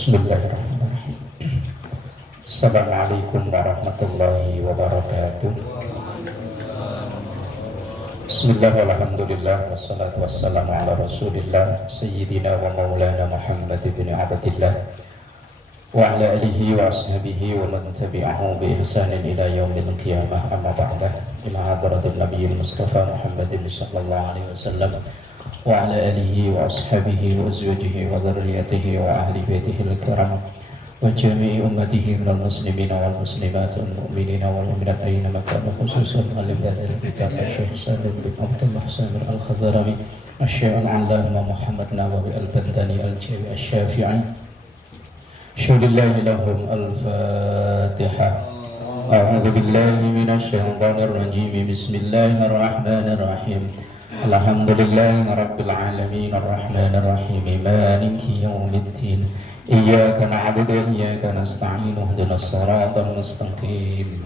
Bismillahirrahmanirrahim. Assalamualaikum warahmatullahi wabarakatuh. Bismillah walhamdulillah wassalatu wassalamu ala rasulillah Sayyidina wa maulana Muhammad ibn Abdillah wa ala alihi wa ashabihi wa man tabi'ahu bi ihsanin ila yaumil qiyamah, amma ba'dah. Ila hadratin nabiyil mustafa Muhammadin sallallahu alaihi wasallam wa ala alihi wa ashabihi wa azwajihi wa dzurriyyatihi wa ahli baitihi al-kiram wa jami'i ummatihi minal muslimina wal muslimat wal mu'minina wal mu'minat ayyama kanu, khususan alim dari kitab Syekh Salim bin Abdullah Samir al-Khazrami, Syekh al-Allama Muhammad Nawawi al-Bandani al-Jawi al-Syafi'i. Syudillahi lahum al-Fatihah. A'udzu billahi minasy syaithanir rajim. Bismillahirrahmanirrahim. Alhamdulillahi rabbil alamin arrahmanir rahim maliki yaumiddin. Iyyaka na'budu wa iyyaka nasta'in ihdinas siratal mustaqim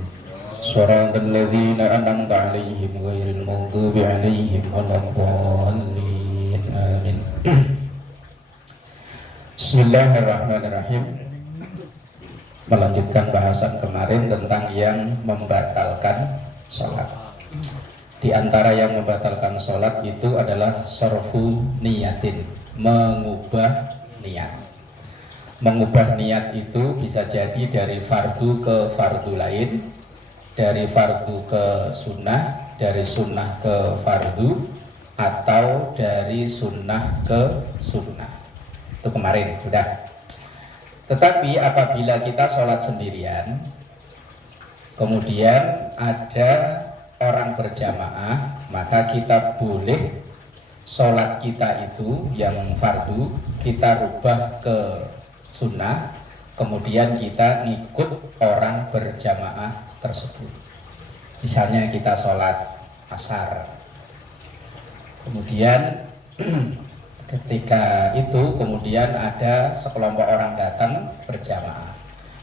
siratal ladzina an'amta 'alaihim ghairil maghdubi 'alaihim waladdallin. Amin. Bismillahirrahmanirrahim. Melanjutkan bahasan kemarin tentang yang membatalkan sholat. Di antara yang membatalkan sholat itu adalah sarfu niyatin, mengubah niat. Mengubah niat itu bisa jadi dari fardu ke fardu lain, dari fardu ke sunnah, dari sunnah ke fardu, atau dari sunnah ke sunnah. Itu kemarin sudah. Tetapi apabila kita sholat sendirian, kemudian ada orang berjamaah, maka kita boleh sholat kita itu yang fardu kita rubah ke sunnah, kemudian kita ngikut orang berjamaah tersebut. Misalnya kita sholat asar, kemudian ketika itu kemudian ada sekelompok orang datang berjamaah.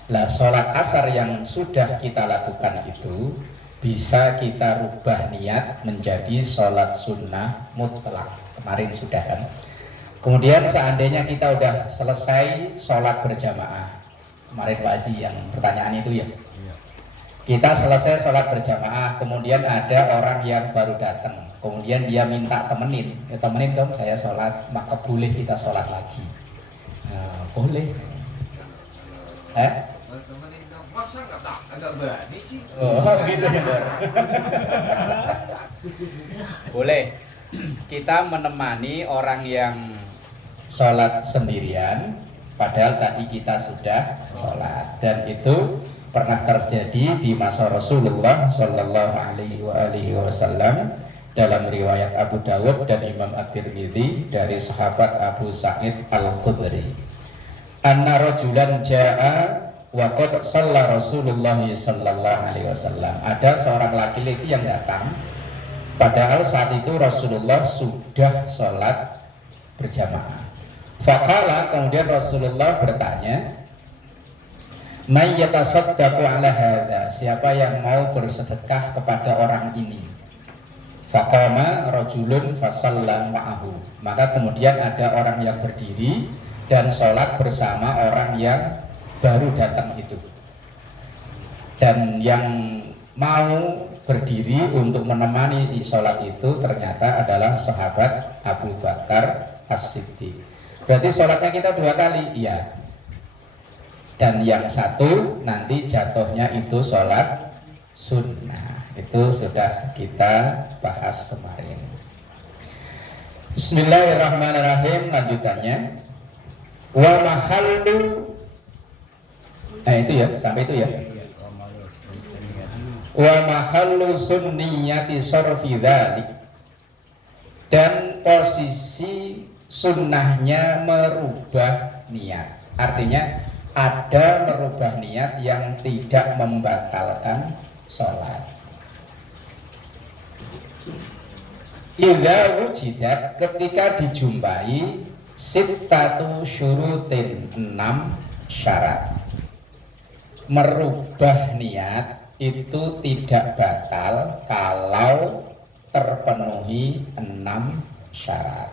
Lah sholat asar yang sudah kita lakukan itu bisa kita rubah niat menjadi sholat sunnah mutlak. Kemarin sudah kan. Kemudian seandainya kita udah selesai sholat berjamaah, kemarin Pak Haji yang pertanyaan itu ya, kita selesai sholat berjamaah, kemudian ada orang yang baru datang, kemudian dia minta temenin, ya temenin dong saya sholat, maka boleh kita sholat lagi. Nah, boleh. Maksa agak berani sih. Oh gitu ya. Boleh kita menemani orang yang sholat sendirian, padahal tadi kita sudah sholat, dan itu pernah terjadi di masa Rasulullah Shallallahu Alaihi Wasallam dalam riwayat Abu Dawud dan Imam At-Tirmidzi dari sahabat Abu Sa'id Al-Khudri. Anna rajulan ja'a wa qad shalla Rasulullah sallallahu alaihi wasallam. Ada seorang laki-laki yang datang, padahal saat itu Rasulullah sudah sholat berjamaah. Faqala, kemudian Rasulullah bertanya, "May yatasaddaqu ala hadza?" Siapa yang mau bersedekah kepada orang ini? Faqama rajulun fasalla ma'ahu. Maka kemudian ada orang yang berdiri dan sholat bersama orang yang baru datang itu. Dan yang mau berdiri untuk menemani di sholat itu ternyata adalah sahabat Abu Bakar As-Siddiq. Berarti sholatnya kita 2 kali, iya. Dan yang satu nanti jatuhnya itu sholat sunnah. Itu sudah kita bahas kemarin. Bismillahirrahmanirrahim. Lanjutannya, wa mahallu. Nah itu ya, sampai itu ya. Wa mahallu sunniyati sarfi dzalik. Dan posisi sunnahnya merubah niat. Artinya ada merubah niat yang tidak membatalkan sholat. Idza wujidat, ketika dijumpai sittatu syurutin, 6 syarat. Merubah niat itu tidak batal kalau terpenuhi 6 syarat.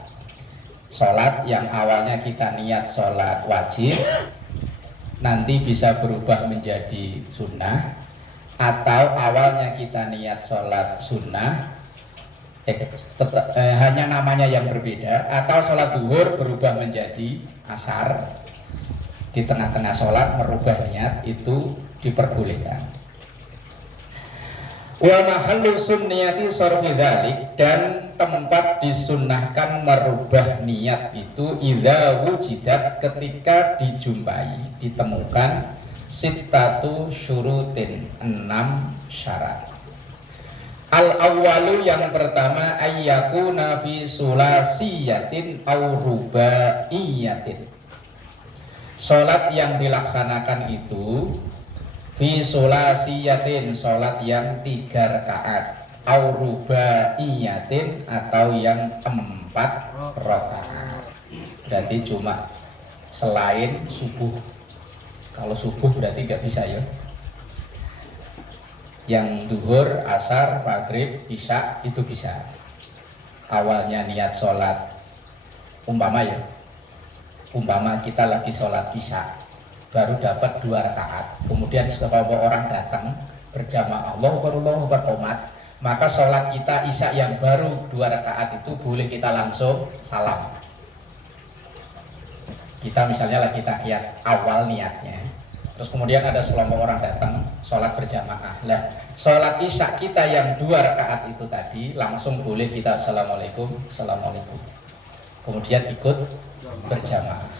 Sholat yang awalnya kita niat sholat wajib, nanti bisa berubah menjadi sunnah, atau awalnya kita niat sholat sunnah hanya namanya yang berbeda, atau sholat zuhur berubah menjadi asar, di tengah-tengah sholat merubah niat, itu diperbolehkan. Wa mahallu sunniyati sarfi dzalik, dan tempat disunnahkan merubah niat itu idza wujidat, ketika dijumpai, ditemukan sittatu syurutin, 6 syarat. Al awwalu, yang pertama, ayyakuna fi sulasiyatin aw rubaiyatin. Salat yang dilaksanakan itu fi sulasiyatin, salat yang 3 rakaat, au rubaiyatin, atau yang 4 rakaat. Berarti cuma selain subuh. Kalau subuh berarti nggak bisa ya. Yang duhur, asar, maghrib, isya itu bisa. Awalnya niat sholat, umpama kita lagi sholat isya, baru dapat 2 rakaat, kemudian beberapa orang datang berjamaah Allahu Akbar qomat, maka sholat kita isya yang baru 2 rakaat itu boleh kita langsung salam. Kita misalnya lagi tahiyat awal niatnya, terus kemudian ada sekelompok orang datang sholat berjamaah. Lah, sholat isya kita yang 2 rakaat itu tadi langsung boleh kita assalamualaikum, assalamualaikum, kemudian ikut berjamaah.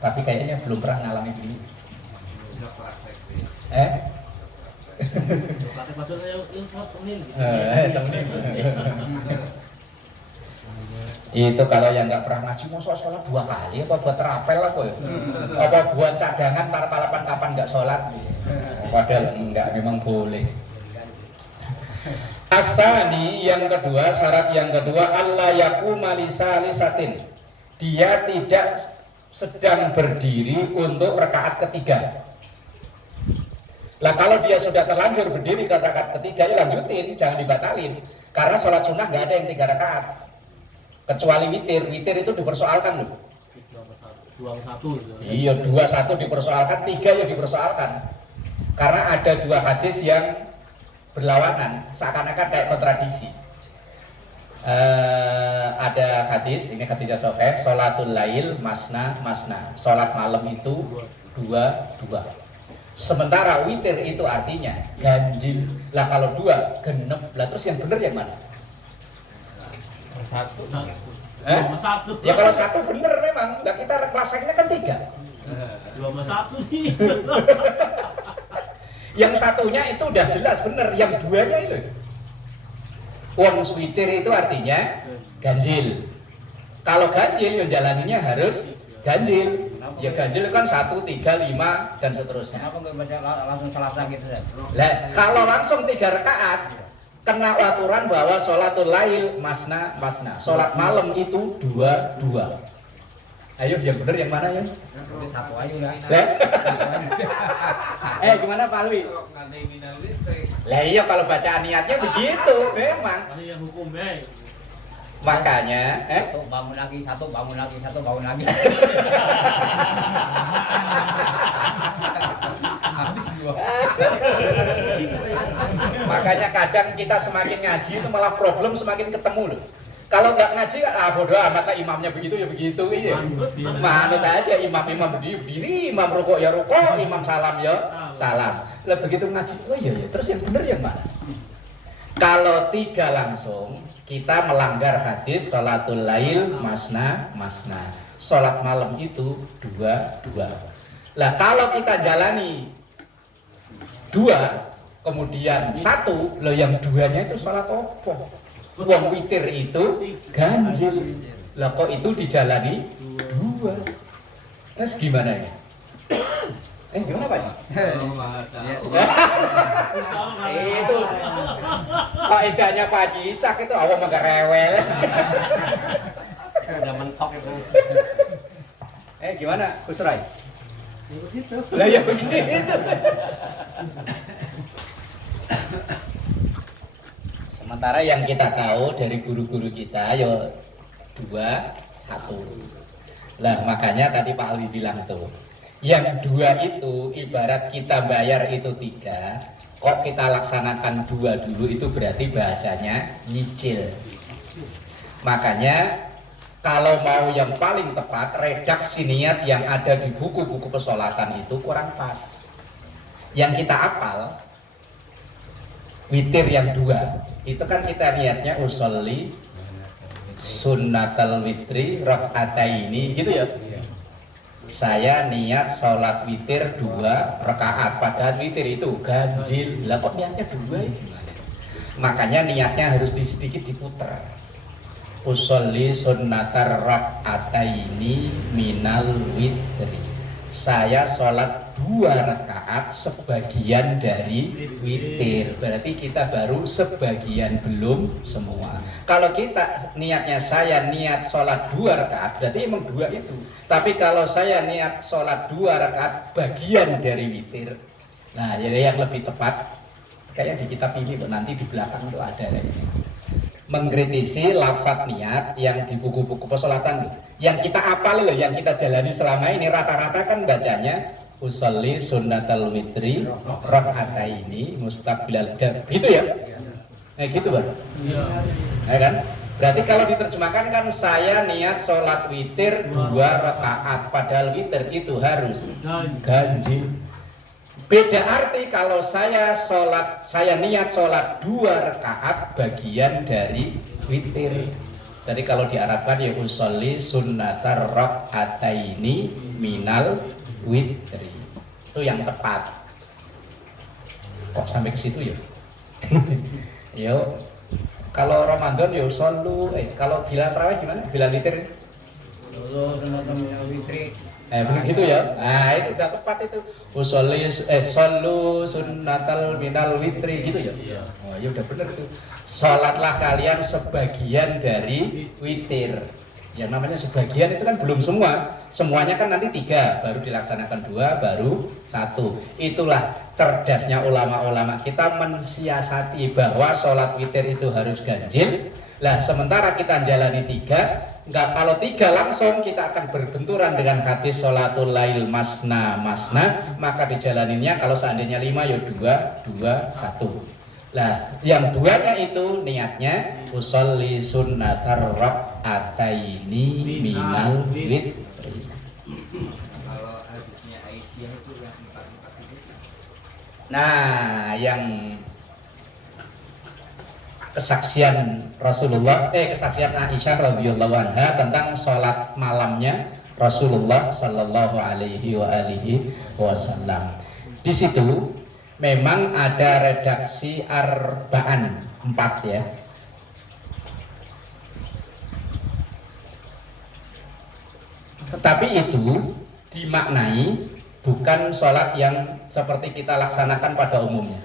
Tapi kayaknya belum pernah ngalami gini. Itu kalau yang nggak pernah ngaji, mau sholat 2 kali apa buat terapel apa ya? Apa buat cadangan para kapan nggak sholat? Padahal enggak, memang boleh. Asani, yang kedua, syarat yang kedua, alla yakuma lisalisatin, dia tidak sedang berdiri untuk rakaat ketiga. Lah kalau dia sudah terlanjur berdiri ke rakaat ketiga, ya lanjutin, jangan dibatalin. Karena sholat sunnah nggak ada yang 3 rakaat, kecuali witir. Witir itu dipersoalkan loh. 21. Iya, 21 dipersoalkan, 3 ya dipersoalkan. Karena ada 2 hadis yang berlawanan, seakan-akan kayak kontradiksi. Ada hadis, ini hadisnya sahih, sholatul lail masna masna, sholat malam itu 2. Sementara witir itu artinya ganjil. Lah kalau 2 genep, lah terus yang benar yang mana? 1. Ya kalau 1 benar memang, lah kita rasanya kan 3. 2 nih. Yang satunya itu udah jelas benar, yang 2-nya itu. Wong witir itu artinya ganjil. Kalau ganjil, yang jalaninya harus ganjil. Ya ganjil kan 1, 3, 5 dan seterusnya. Kenapa nggak baca langsung Selasa gitu ya? Lah, kalau langsung 3 rakaat, kena aturan bahwa sholatul lail masna masna, sholat malam itu 2. Ayo yang benar yang mana ya? Jadi 1 aja ya. Gimana Pak Alwi? Lah iya, kalau bacaan niatnya begitu memang. Ini yang hukum baik. Makanya, Satu bangun lagi, satu bangun lagi, satu bangun lagi. Habis 2. makanya kadang kita semakin ngaji itu malah problem semakin ketemu loh. Kalau nggak ngaji, bodoh amat lah, imamnya begitu ya begitu, iya. Manut aja, imam berdiri, imam rukuk ya rukuk, imam salam ya salam. Lah begitu ngaji, oh iya ya, terus yang benar yang mana? Kalau 3 langsung, kita melanggar hadis sholatul lail masna masna, sholat malam itu 2. Lah kalau kita jalani 2 kemudian 1, loh yang 2-nya itu sholat apa? Wong witir itu ganjil. Lah kok itu dijalani 2? Terus gimana ya? Gimana Pak? Itu kaidahnya Pak Haji Ishak itu, awam agak rewel. Udah mentok itu. Gimana Gus Rai? Begitu. Lah ya begitu. Sementara yang kita tahu dari guru-guru kita ya 2, 1. Lah makanya tadi Pak Alwi bilang tuh, Yang 2 itu ibarat kita bayar itu 3, kok kita laksanakan 2 dulu, itu berarti bahasanya nyicil. Makanya kalau mau yang paling tepat, redaksi niat yang ada di buku-buku pesolatan itu kurang pas. Yang kita apal witir yang 2 itu kan kita niatnya usolli sunnatal witri rakaataini gitu ya. Saya niat sholat witir 2 rakaat, padahal witir itu ganjil. Lah kok niatnya 2 ya? Makanya niatnya harus sedikit diputar. Usolli sunnatar rakaataini minal witri. Saya sholat 2 rakaat sebagian dari witir. Berarti kita baru sebagian, belum semua. Kalau kita niatnya saya niat sholat 2 rakaat, berarti emang 2 itu. Tapi kalau saya niat sholat 2 rakaat bagian dari witir, nah jadi yang lebih tepat kayak di kitab ini nanti di belakang itu ada ini. Mengkritisi lafadz niat yang di buku-buku pesolatan yang kita apal loh, yang kita jalani selama ini rata-rata kan bacanya usolli sunnatal witri rakaataini mustaqbilal dab, gitu ya. Nah gitu Bang. Iya. Ya kan? Berarti kalau diterjemahkan kan saya niat sholat witir 2 rakaat, padahal witir itu harus ganjil. Beda arti kalau saya niat sholat 2 rakaat bagian dari witir. Jadi kalau diarabkan ya usolli sunnatar rakaataini minal witri. Itu yang tepat. Kok sampai ke situ ya? Yo, kalau Ramadan ya kalau Bilal tarawih gimana? Bilal witir? Sunnatul witri. Begitu ya. Nah, itu udah tepat itu. Shollu sunnatal minal witri gitu ya. Oh, ya udah benar itu. Salatlah kalian sebagian dari witir. Yang namanya sebagian itu kan belum semua. Semuanya kan nanti 3, baru dilaksanakan 2, baru 1. Itulah cerdasnya ulama-ulama kita mensiasati bahwa sholat witir itu harus ganjil. Lah sementara kita jalani 3, enggak, kalau 3 langsung kita akan berbenturan dengan hadis sholatul lail masna masna, maka dijalaninya kalau seandainya 5 ya 2, 1. Lah yang 2-nya itu niatnya usolli sunnatar rakaataini minal witri. Kalau hadisnya Aisyah itu yang 4 itu. Nah, yang kesaksian kesaksian Aisyah radhiyallahu anha tentang sholat malamnya Rasulullah sallallahu alaihi wasallam. Di situ memang ada redaksi arba'an 4 ya. Tetapi itu dimaknai bukan sholat yang seperti kita laksanakan pada umumnya.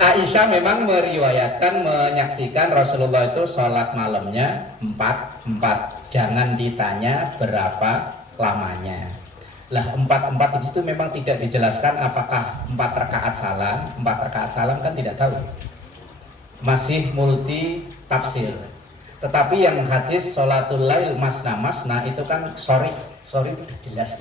Aisyah memang meriwayatkan, menyaksikan Rasulullah itu sholat malamnya 4, jangan ditanya berapa lamanya. Lah 4 di situ memang tidak dijelaskan apakah 4 rakaat salam. 4 rakaat salam kan tidak tahu, masih multi tafsir. Tetapi yang hadis sholatul lail masna masna itu kan sorry itu jelas.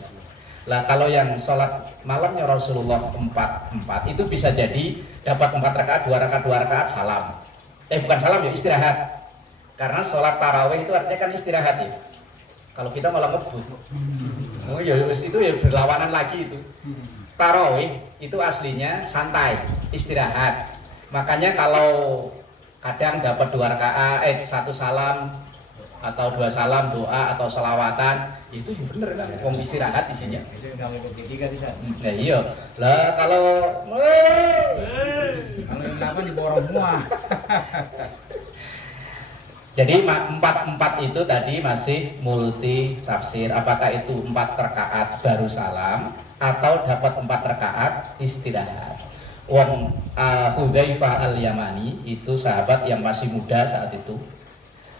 Lah kalau yang sholat malamnya Rasulullah 4 itu bisa jadi dapat 4 rakaat, 2 rakaat salam. Bukan salam ya, istirahat. Karena sholat tarawih itu artinya kan istirahat ya. Kalau kita malah ngebut. Oh ya itu ya berlawanan lagi itu. Tarawih itu aslinya santai, istirahat. Makanya kalau kadang dapat 2 rakaat, 1 salam atau 2 salam doa atau selawatan, itu yang bener kan, wong istirahat isinya. Itu yang kamu ketiga bisa. Nah iya. Lah kalau Kalau yang 8 diborong semua. jadi 4 itu tadi masih multi tafsir. Apakah itu 4 rakaat baru salam atau dapat 4 rakaat istirahat. Wong Hudzaifah al-Yamani itu sahabat yang masih muda saat itu,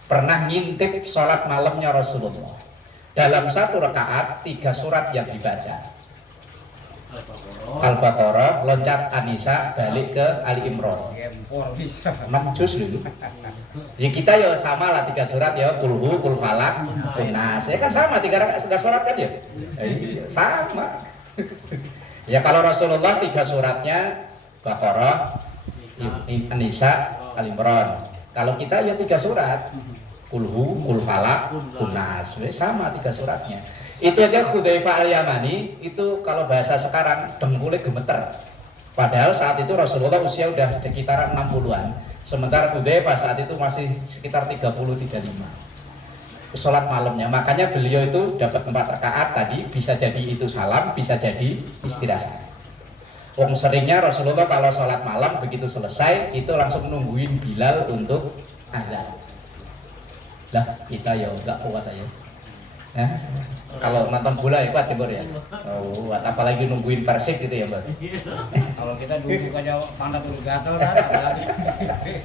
pernah ngintip sholat malamnya Rasulullah. Dalam 1 rakaat 3 surat yang dibaca. Al-Baqarah, loncat An-Nisa, balik ke Ali Imran. Gempor bisa. 6 juz dulu. Ya kita ya sama lah 3 surat ya, Kulhu, Kul Falak, Kul Nas. Ya kan sama 3 surat kan ya? Iya, sama. Ya kalau Rasulullah 3 suratnya Baqarah, An-Nisa, Ali Imran. Kalau kita ya 3 surat. Kulhu, Kul Falak, Kul Nas. Ya, sama 3 suratnya. Itu aja Hudzaifah Al-Yamani itu kalau bahasa sekarang dengkulnya gemeter. Padahal saat itu Rasulullah usia udah sekitar 60-an. Sementara Hudzaifah saat itu masih sekitar 30-35. Sholat malamnya. Makanya beliau itu dapat 4 rakaat tadi, bisa jadi itu salam, bisa jadi istirahat. Wong seringnya Rasulullah kalau sholat malam begitu selesai itu langsung nungguin Bilal untuk azan. Lah kita ya enggak kuat aja. Kalau nonton bola ya kuat ya, oh, apalagi nungguin Persik gitu ya, Mbak. Kalau kita duduk aja pantat dulu gatel kan,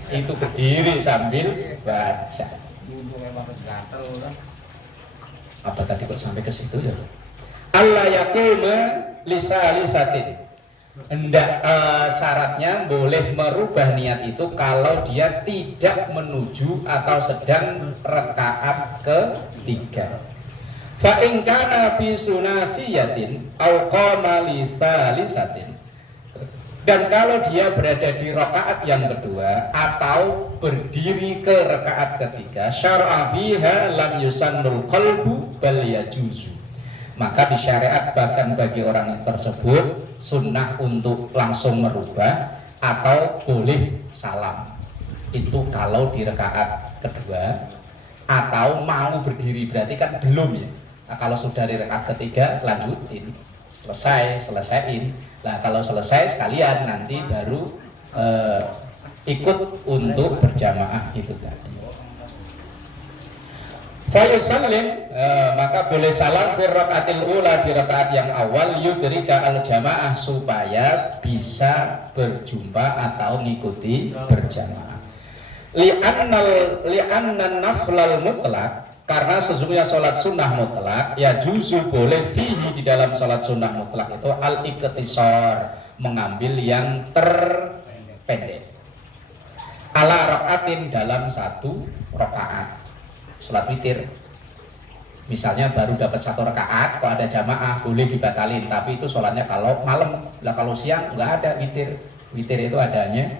Itu berdiri sambil baca. duduk memang gatel kan. Apa tadi kok sampai ke situ ya? Allah yaquma lisalisatin. Hendak syaratnya boleh merubah niat itu kalau dia tidak menuju atau sedang rakaat ketiga. Fa in kana fi sunasiyatin au qama li salisatin. Dan kalau dia berada di rakaat yang kedua atau berdiri ke rakaat ketiga, syar'a fiha lam yusannul qalbu bal yajuzu. Maka disyariatkan bagi orang yang tersebut sunnah untuk langsung merubah atau boleh salam. Itu kalau di rakaat kedua atau mau berdiri, berarti kan belum ya. Nah, kalau sudah di rakaat ketiga lanjutin, selesaiin. Nah kalau selesai sekalian nanti baru ikut untuk berjamaah itu tadi. Fayusallim, maka boleh salam fi rakaatil ula, di rakaat yang awal, yudrika al jamaah, supaya bisa berjumpa atau ngikuti berjamaah. Li'annan naflal mutlak, karena sesungguhnya sholat sunnah mutlak ya juzu boleh fihi, di dalam sholat sunnah mutlak itu al-iqtisar, mengambil yang terpendek, ala rakaatin, dalam 1 rakaat. Sholat witir misalnya baru dapat 1 rakaat, kalau ada jamaah boleh dibatalin, tapi itu sholatnya kalau malam. Lah kalau siang nggak ada witir itu adanya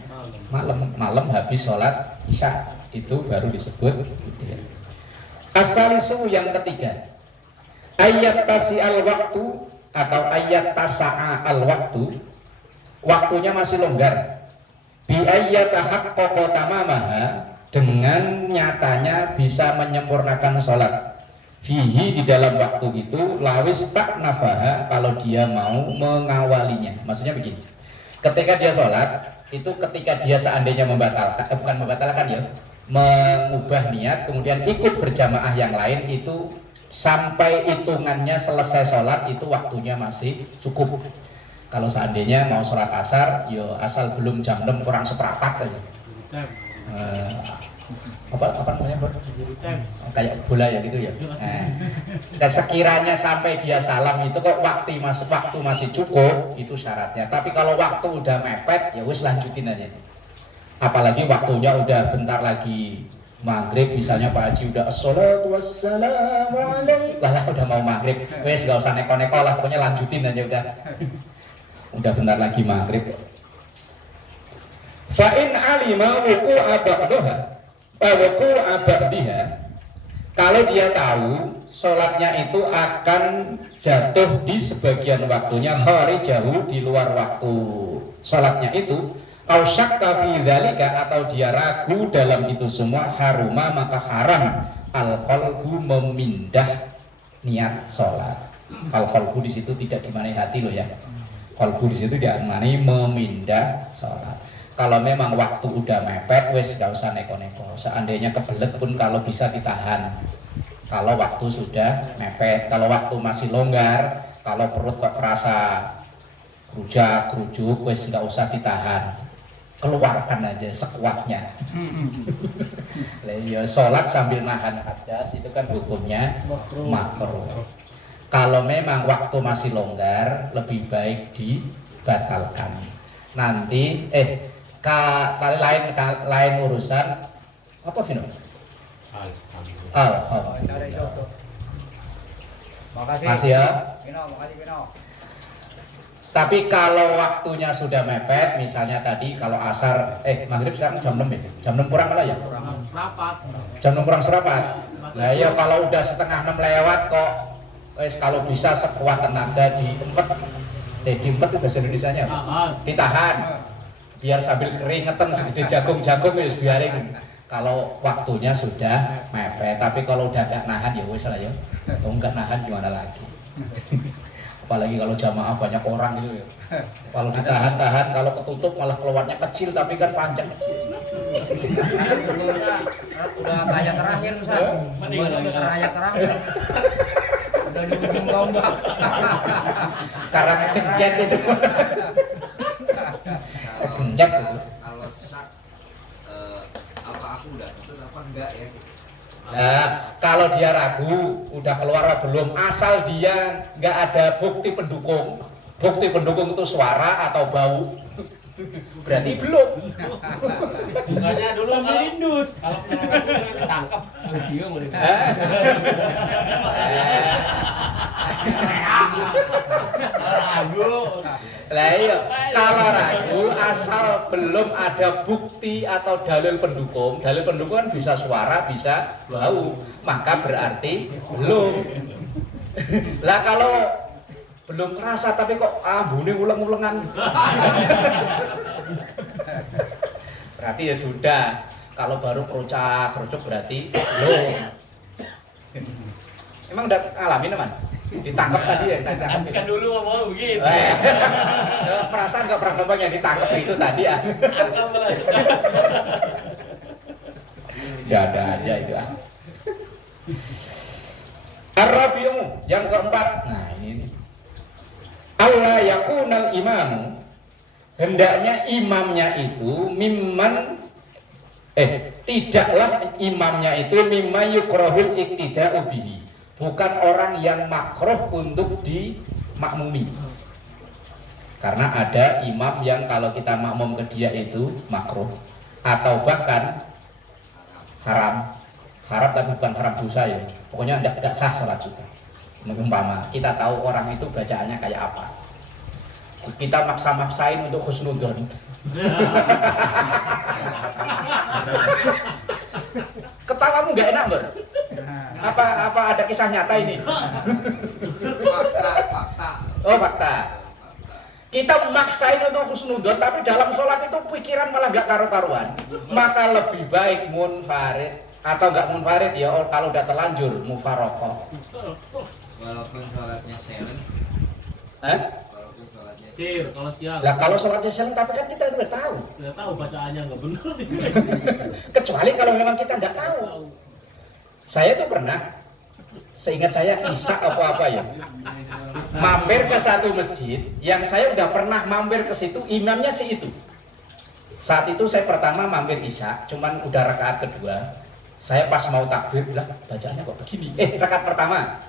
malam habis sholat isya, itu baru disebut witir. Asalisu, yang ketiga, ayat tasi al waktu atau ayat tasa'a al waktu, waktunya masih longgar, bi ayat haqqaqa tamamaha, dengan nyatanya bisa menyempurnakan sholat, fihi, di dalam waktu itu, lawis tak nafaha, kalau dia mau mengawalinya. Maksudnya begini, ketika dia sholat itu, ketika dia seandainya bukan membatalkan ya, mengubah niat kemudian ikut berjamaah yang lain, itu sampai hitungannya selesai sholat itu waktunya masih cukup. Kalau seandainya mau sholat asar, yo asal belum jam 6 kurang seperempat aja. Apa namanya, Bro? Kayak bola ya gitu ya. Dan sekiranya sampai dia salam itu kok waktu masih cukup, itu syaratnya. Tapi kalau waktu udah mepet, ya wis lanjutin aja. Apalagi waktunya udah bentar lagi maghrib, misalnya Pak Haji udah assalatu wassalamu alaikum, lah udah mau maghrib, wes gak usah neko-neko lah, pokoknya lanjutin aja udah bentar lagi maghrib. Fa'in alima wuku abadiha, kalau dia tahu sholatnya itu akan jatuh di sebagian waktunya, kharijahu, di luar waktu sholatnya itu, au syakka fi dzalika, atau dia ragu dalam itu semua, haruma, maka haram al-qalbu, memindah niat sholat. Al-qalbu di situ tidak dimaknai hati loh ya. Qalbu di situ dimaknai memindah sholat. Kalau memang waktu udah mepet, wes gak usah neko-neko. Seandainya kebelet pun kalau bisa ditahan. Kalau waktu sudah mepet, kalau waktu masih longgar, kalau perut kok kerasa kerujuk, wes gak usah ditahan. Keluarkan aja sekuatnya. Ya, sholat sambil nahan hadas itu kan hukumnya makruh. Kalau memang waktu masih longgar, lebih baik batalkan. Nanti lain urusan apa Vino? Alhamdulillah. Makasih. Makasih ya. Vino, makasih Vino. Tapi kalau waktunya sudah mepet, misalnya tadi kalau asar, maghrib sekarang jam 6 ya? Jam 6 kurang malah ya? Rapat. Jam 6 kurang serapat. Nah ya kalau udah setengah 6 lewat kok, kalau bisa sekuat tenaga diempet itu bahasa Indonesianya ditahan, biar sambil keringetan segede jagung-jagung ya biarin. Kalau waktunya sudah mepet, tapi kalau udah gak nahan ya wes lah ya. Kalau nggak nahan gimana lagi? Apalagi kalau jamaah banyak orang gitu ya. Kalau ditahan-tahan, kalau ketutup malah keluarnya kecil tapi kan panjang. Udah kayak terakhir Ustaz. Udah kayak terakhir. Udah di ujung tombak. Karena kencet itu. Kencet itu. Kalau sak apa aku udah betul apa enggak ya? Nah, kalau dia ragu, udah keluar atau belum, asal dia nggak ada bukti pendukung. Bukti pendukung itu suara atau bau, berarti belum. Bunganya dulu kalau indus. Kalau ditangkap, dia mau Ragu. Lah iya, kalau ragu asal belum ada bukti atau dalil pendukung kan bisa suara, bisa bau, maka berarti belum. Lah kalau belum terasa tapi kok ambune uleng-ulengan, berarti ya sudah. Kalau baru kerucuk berarti belum. Emang udah ngalamin teman? Ditangkap tadi ya? Kan dulu mau begitu. Perasaan gak pernah nembak yang ditangkap itu tadi ya? Ya ada aja itu ah. Arabium yang keempat. Nah ini nih. Allah yakunal imamu, hendaknya imamnya itu tidaklah imamnya itu mimma yukrahul iktida'u bihi, bukan orang yang makruh untuk dimakmumi. Karena ada imam yang kalau kita makmum ke dia itu makruh atau bahkan haram tapi bukan haram dosa ya, pokoknya tidak sah salat kita. Umpama kita tahu orang itu bacaannya kayak apa, kita maksa-maksain untuk husnudzon. Ketawamu nggak enak ber? Apa ada kisah nyata ini? Fakta. Oh fakta. Kita memaksain untuk husnudzon, tapi dalam sholat itu pikiran malah nggak karu-karuan. Maka lebih baik munfarid atau nggak munfarid ya, kalau udah terlanjur mufarokoh. Walaupun sholatnya seren. Walaupun sholatnya Sir, kalau siang. Lah kalau sholatnya sering tapi kan kita udah tahu. Udah tahu bacaannya nggak benar. Kecuali kalau memang kita nggak tahu. Saya tuh pernah, seingat saya Isya apa ya, mampir ke satu masjid yang saya udah pernah mampir ke situ, imamnya sih itu. Saat itu saya pertama mampir Isya, cuman udah rakaat kedua. Saya pas mau takbir bilang bacaannya kok begini. Rakaat pertama,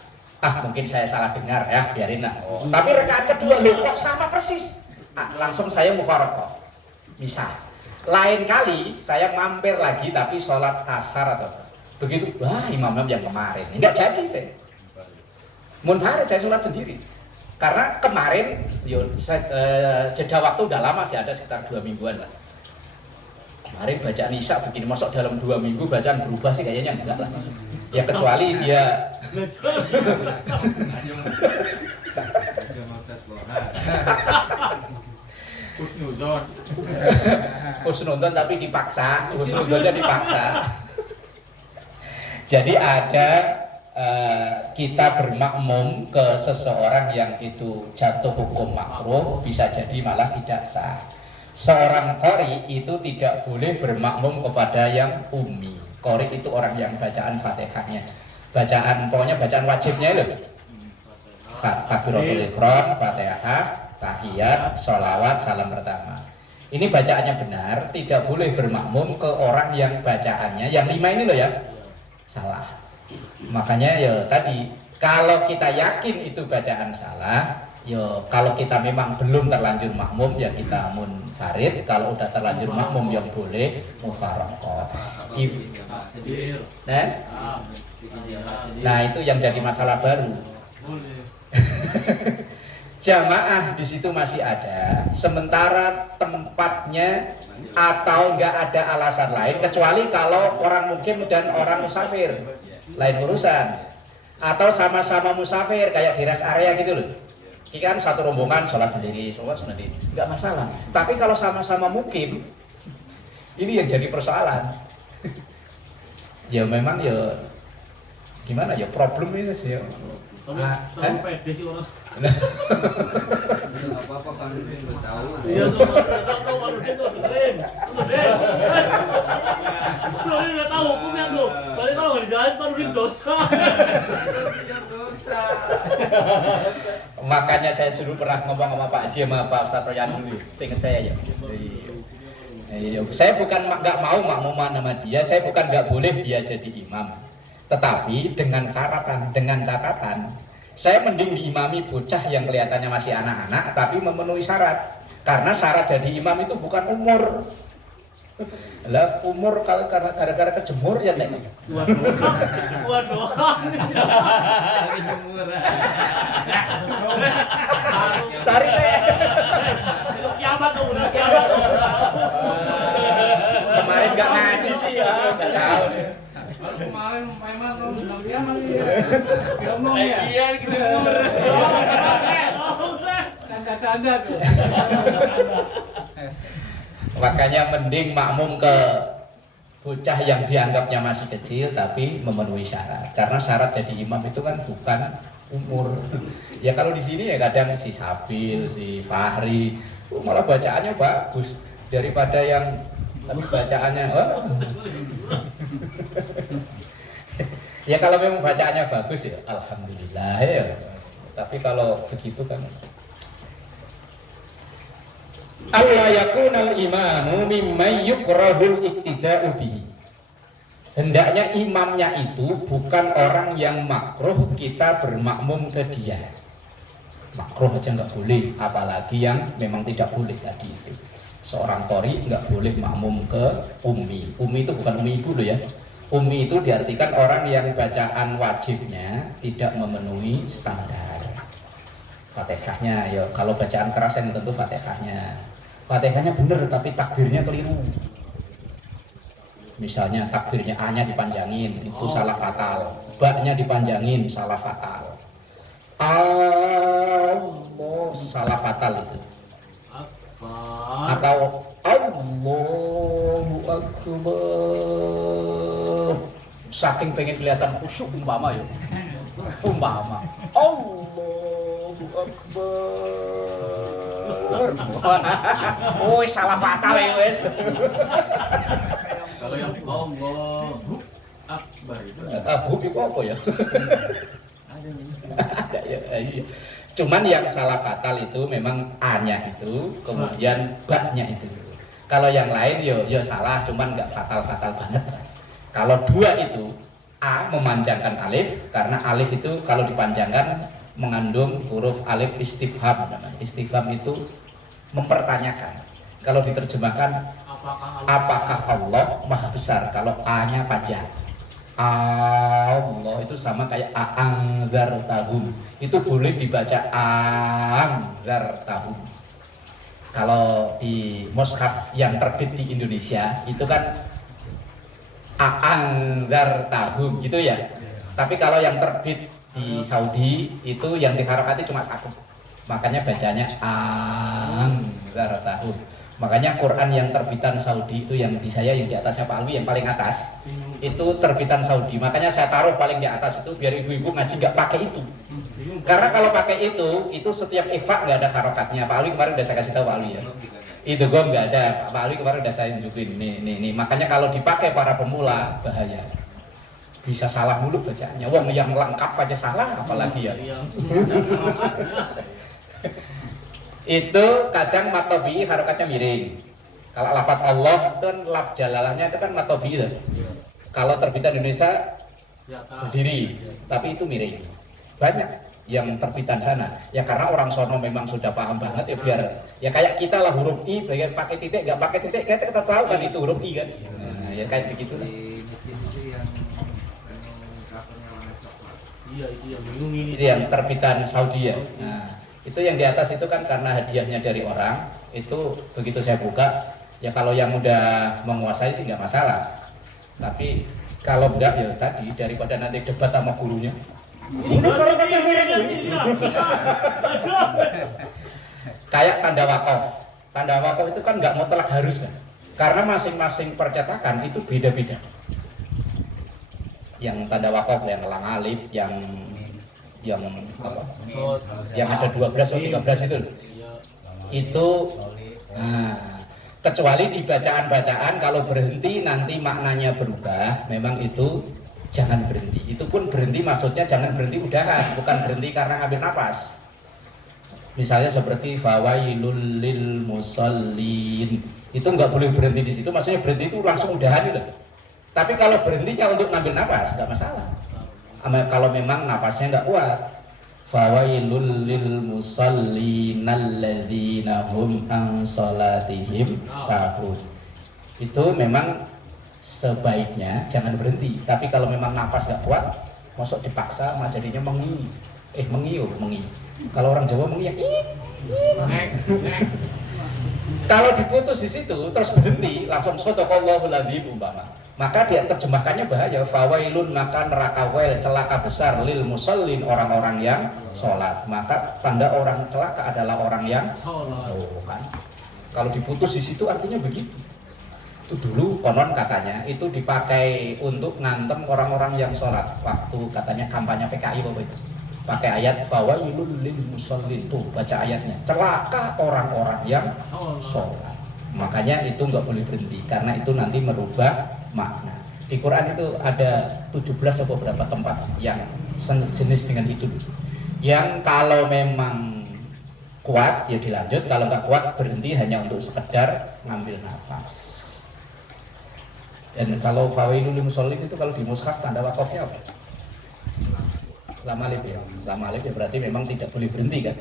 mungkin saya salah dengar ya, biarin lah. Tapi rakaat kedua loh kok sama persis. Langsung saya mufarokoh. Misal, lain kali saya mampir lagi tapi sholat asar atau begitu, imam yang kemarin enggak jadi saya. Munfarid saya sholat sendiri. Karena kemarin jeda waktu udah lama sih, ada sekitar 2 mingguan lah. Kemarin bacaan Isya begini, masuk dalam 2 minggu bacaan berubah sih kayaknya enggak lah. Ya kecuali dia husnuzon tapi dipaksa, husnuzonnya dipaksa. Jadi ada kita bermakmum ke seseorang yang itu jatuh hukum makruh, bisa jadi malah tidak sah. Seorang qori itu tidak boleh bermakmum kepada yang ummi. Qori itu orang yang bacaan Fatihahnya, pokoknya bacaan wajibnya loh. Takbiratul ihram, Fatihah, tahiyat, sholawat, salam pertama. Ini bacaannya benar, tidak boleh bermakmum ke orang yang bacaannya yang 5 ini loh ya, salah. Makanya ya tadi, kalau kita yakin itu bacaan salah, Yo kalau kita memang belum terlanjur makmum ya kita munfarid, kalau udah terlanjur makmum yang boleh mufaraqah. Nah, nah itu yang jadi masalah baru. Jamaah di situ masih ada, sementara tempatnya atau enggak ada alasan lain kecuali kalau orang mukim dan orang musafir, lain urusan. Atau sama-sama musafir kayak di rest area gitu loh. Ini kan satu rombongan sholat sendiri, nggak masalah. Tapi kalau sama-sama mukim, ini yang jadi persoalan. Ya memang ya gimana ya problem ini sih ya. Terlalu pede sih orang. Apa-apa Pak Nurdin udah tahu. Iya tuh, Pak Nurdin tuh dengerin. Pak Nurdin udah tahu hukumnya tuh. Paling kalau nggak dijalanin Pak Nurdin dosa. Dosa. Makanya saya suruh pernah ngomong sama Pak Haji sama Pak Ustadz Royan dulu, seingat saya ya. Saya bukan nggak mau makmuman sama dia, saya bukan nggak boleh dia jadi imam. Tetapi dengan catatan, saya mending diimami bocah yang kelihatannya masih anak-anak, tapi memenuhi syarat. Karena syarat jadi imam itu bukan umur. Lah umur kalau karena gara-gara kejemur ya nek. Waduh. Sari teh. Kiamat tuh, udah kiamat tuh. Kemarin nggak ngaji sih ya, nggak tahu deh. Kemarin memang belum kiamat ya. Iya gitu. Tanda-tanda tuh. Makanya mending makmum ke bocah yang dianggapnya masih kecil tapi memenuhi syarat. Karena syarat jadi imam itu kan bukan umur. Ya kalau di sini ya kadang si Sabil, si Fahri, malah bacaannya bagus daripada yang tapi bacaannya ya kalau memang bacaannya bagus ya alhamdulillah ya. Tapi kalau begitu kan Allah yakunal imamu mimman yukrahul iktida'u bihi. Hendaknya imamnya itu bukan orang yang makruh kita bermakmum ke dia. Makruh aja nggak boleh, apalagi yang memang tidak boleh tadi itu. Seorang tori nggak boleh makmum ke ummi. Ummi itu bukan ummi ibu loh ya. Ummi itu diartikan orang yang bacaan wajibnya tidak memenuhi standar. Fatihahnya ya kalau bacaan keras yang tentu Fatihahnya. Fatihahnya bener tapi takbirnya keliru. Misalnya takbirnya A-nya dipanjangin, itu salah fatal. Ba-nya dipanjangin, salah fatal. Allah, salah fatal itu. Atau Allahu Akbar. Saking pengen kelihatan khusyuk umpama ya. Umpama Allahu Akbar. Oh, salah fatal ya wes. Kalau yang Allahu Akbar itu Tahu itu apa ya? Cuman yang salah fatal itu memang A-nya itu, kemudian ba-nya itu. Kalau yang lain yo salah, cuman nggak fatal-fatal banget. Kalau dua itu A memanjangkan alif, karena alif itu kalau dipanjangkan mengandung huruf alif istifham. Istifham itu mempertanyakan. Kalau diterjemahkan apakah Allah maha besar, kalau A-nya panjang. Allah itu sama kayak a'angzartahum, itu boleh dibaca a'angzartahum. Kalau di mushaf yang terbit di Indonesia itu kan a'angzartahum gitu ya. Tapi kalau yang terbit di Saudi itu yang diharokati cuma satu, makanya bacanya a'angzartahum. Makanya Quran yang terbitan Saudi itu yang di saya yang di atasnya Pak Alwi yang paling atas itu terbitan Saudi. Makanya saya taruh paling di atas itu biar ibu-ibu ngaji nggak pakai itu. Karena kalau pakai itu setiap ikhfa nggak ada harokatnya. Pak Alwi kemarin udah saya kasih tahu Pak Alwi ya. Itu gom nggak ada. Pak Alwi kemarin udah saya tunjukin. Nih. Makanya kalau dipakai para pemula bahaya. Bisa salah mulu bacaannya. Wong yang lengkap aja salah apalagi ya. Itu kadang matobi harokatnya miring. Kalau lafaz Allah itu kan laf jalalahnya itu kan matobi itu. Kalau terbitan Indonesia berdiri, tapi itu miring. Banyak yang terbitan sana. Ya karena orang sono memang sudah paham banget ya biar ya kayak kita lah huruf I pakai titik nggak pakai titik kita tahu kan itu huruf I kan. Nah, ya kayak begitu lah. Di masjid itu yang covernya warna coklat. Iya itu yang bingung ini. Itu yang terbitan Saudi ya. Nah, itu yang di atas itu kan karena hadiahnya dari orang. Itu begitu saya buka, ya kalau yang udah menguasai sih nggak masalah. Tapi kalau enggak ya tadi daripada nanti debat sama gurunya. Kayak tanda wakaf. Tanda wakaf itu kan nggak mutlak harus kan. Karena masing-masing percetakan itu beda-beda. Yang tanda wakaf yang elang alif, yang apa? Yang ada 12 atau 13 itu. Itu kecuali di bacaan-bacaan kalau berhenti nanti maknanya berubah, memang itu jangan berhenti. Itu pun berhenti maksudnya jangan berhenti udahan, bukan berhenti karena ngambil nafas. Misalnya seperti fawailul lil musallin, itu nggak boleh berhenti di situ, maksudnya berhenti itu langsung udahan gitu. Tapi kalau berhentinya untuk ngambil nafas nggak masalah. Kalau memang nafasnya nggak kuat, fawailul lil musallin alladzina hum an salatihim sahun. Itu memang sebaiknya jangan berhenti. Tapi kalau memang nafas nggak kuat, masuk dipaksa mah jadinya mengi. Mengi. Kalau orang Jawa mengi ya. Kalau diputus di situ terus berhenti langsung shadaqallahul adzim umpama. Maka dia terjemahkannya bahaya. Fawailun, maka neraka wail, celaka besar lil musallin, orang-orang yang sholat. Maka tanda orang celaka adalah orang yang sholat. Kalau diputus di situ artinya begitu. Itu dulu konon katanya itu dipakai untuk ngantem orang-orang yang sholat waktu katanya kampanye PKI waktu itu pakai ayat fawailul lil musallin, tuh baca ayatnya celaka orang-orang yang sholat. Makanya itu nggak boleh berhenti karena itu nanti merubah makna. Di Quran itu ada 17 atau beberapa tempat yang sejenis dengan itu, yang kalau memang kuat ya dilanjut, kalau nggak kuat berhenti hanya untuk sekedar ngambil nafas. Dan kalau fawailul lil musallin itu kalau di mushaf tanda wakafnya apa? Lam alif ya. Lam alif ya berarti memang tidak boleh berhenti kan?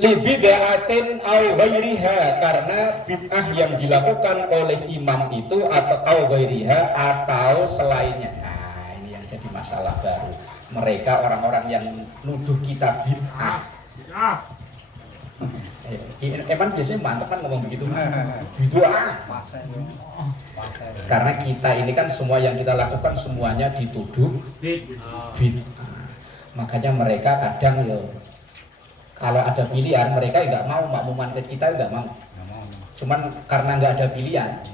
Li bid'atin aw ghairiha, karena bid'ah yang dilakukan oleh imam itu atau aw ghairiha atau selainnya. Nah, ini yang jadi masalah baru. Mereka orang-orang yang nuduh kita bid'ah. Eman biasanya mantep kan ngomong begitu. Bid'ah. Karena kita ini kan semua yang kita lakukan semuanya dituduh bid'ah. Makanya mereka kadang ya kalau ada pilihan mereka nggak mau makmuman ke kita, nggak mau. Cuman karena nggak ada pilihan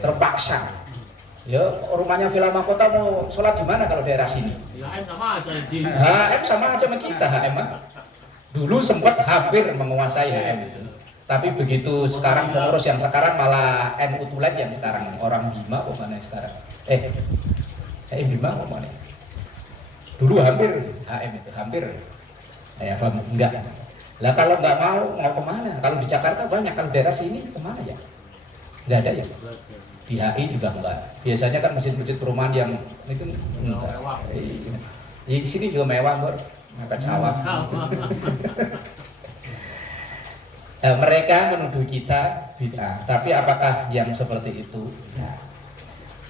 terpaksa. Ya rumahnya Villa Mahkota mau sholat di mana kalau daerah sini? HM sama aja di sini. HM sama aja sama kita. HM dulu sempat hampir menguasai HM itu. Tapi begitu sekarang pengurus yang sekarang malah NU Tulen yang sekarang orang Bima kok mana sekarang? Bima kok mana? Dulu hampir HM itu hampir. Ya enggak. Lah kalau nggak mau kemana? Kalau di Jakarta banyak, kalau daerah sini kemana ya? Nggak ada ya. Di HI juga enggak. Biasanya kan masjid-masjid perumahan yang itu enggak. Di sini juga mewah, Bor. Ngangkat sawah. Mereka menuduh kita bid'ah. Tapi apakah yang seperti itu? Nah,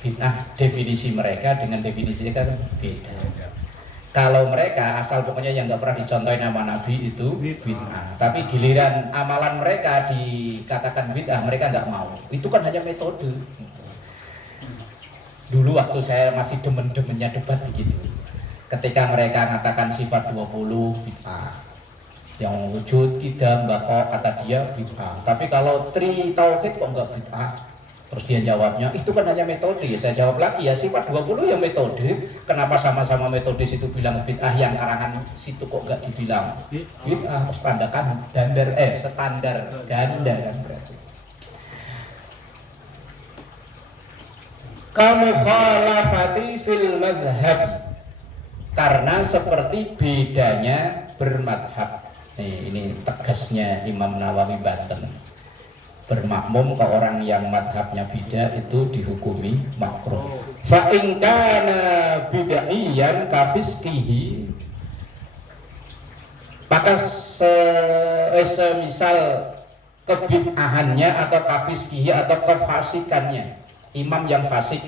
bid'ah definisi mereka dengan definisinya kan beda. Kalau mereka asal pokoknya yang nggak pernah dicontohin nama Nabi itu bid'ah. Tapi giliran amalan mereka dikatakan bid'ah, mereka nggak mau. Itu kan hanya metode. Dulu waktu saya masih demen-demennya debat begitu. Ketika mereka mengatakan sifat 20 bid'ah, yang wujud tidak bakal kata dia bid'ah. Tapi kalau tri tauhid kok nggak bid'ah? Terus dia jawabnya, itu kan hanya metode. Ya saya jawab lagi, ya sifat 20 yang metode. Kenapa sama-sama metode situ bilang bid'ah, yang karangan situ kok gak dibilang bid'ah? Standar ganda kan berarti. Kamu khalafati fil madhhab, karena seperti bedanya bermadhab. Ini tegasnya Imam Nawawi Banten. bermakmum ke orang yang madhabnya beda itu dihukumi makruh. Fa in kana bid'iyan kafisqihi, maka semisal kebid'ahannya atau kafisqihi atau kefasikannya, imam yang fasik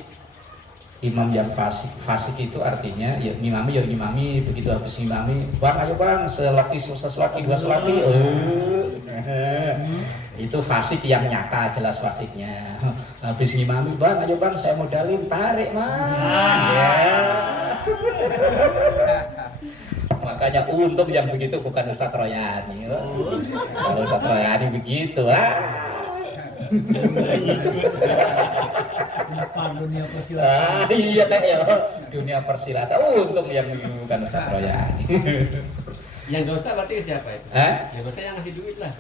itu artinya ya imami begitu habis imami, bang ayo bang selaki dua selaki, itu fasik yang nyata, jelas fasiknya. Habis imami, bang ayo bang saya modalin, tarik man ya. Makanya untung yang begitu bukan Ustadz Royani. Kalau Ustadz Royani begitu dunia persilatan. Iya teh ya, dunia persilatan. Untung yang bukan Ustadz Royani. Yang dosa berarti siapa itu? Yang dosa yang ngasih duit lah.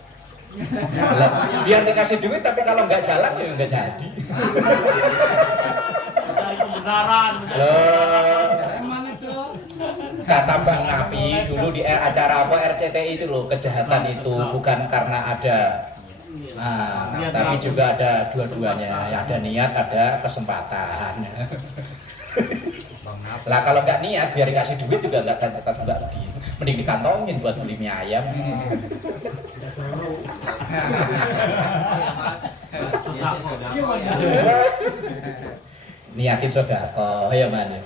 Biar dikasih duit tapi kalau nggak jalan ya nggak jadi. Cari kebenaran. Kata Bang Napi dulu di acara RCTI itu loh, kejahatan itu bukan karena ada tapi juga ada dua-duanya, ada niat, ada kesempatan. Lah kalau nggak niat biar dikasih duit juga nggak mending dikantongin buat beli mie ayam. Niatin sodako ya man.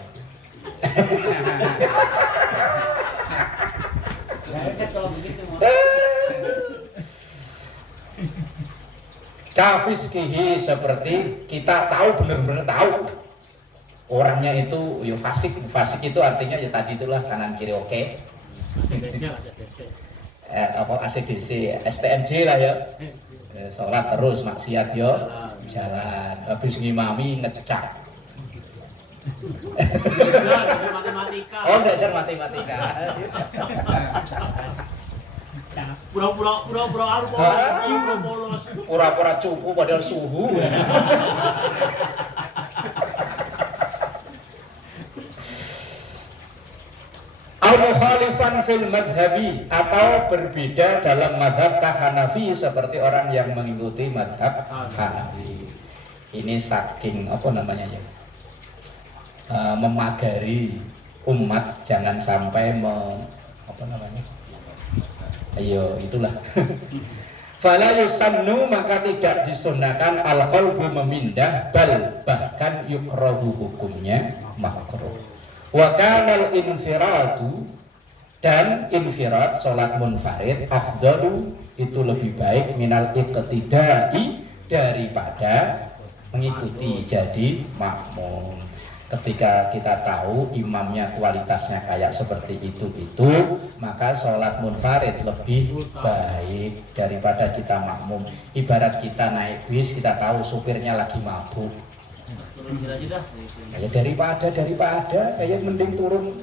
Kafisqihi, seperti kita tahu, benar-benar tahu orangnya itu ya fasik itu artinya ya tadi itulah kanan kiri oke. ACDC, STNJ lah ya. Sholat terus maksiat yo jalan, habis ngimami ngececak. Belajar matematika. Pura-pura cukup padahal suhu. Al-mukhalifan fil madhabi, atau berbeda dalam madhab Hanafi seperti orang yang mengikuti madhab Hanafi. Ini saking apa namanya ya, memagari umat jangan sampai apa namanya, ayo itulah. Fala yusannu, maka tidak disunahkan al-qalbu memindah, bal bahkan yukrahu, hukumnya makruh. Wa kanal infiradu, dan infirad salat munfarid afdalu, itu lebih baik minal iqtidai, daripada mengikuti jadi makmum. Ketika kita tahu imamnya kualitasnya kayak seperti itu, maka sholat munfarid lebih baik daripada kita makmum. Ibarat kita naik bis, kita tahu supirnya lagi mabuk, kayak daripada kayak mending turun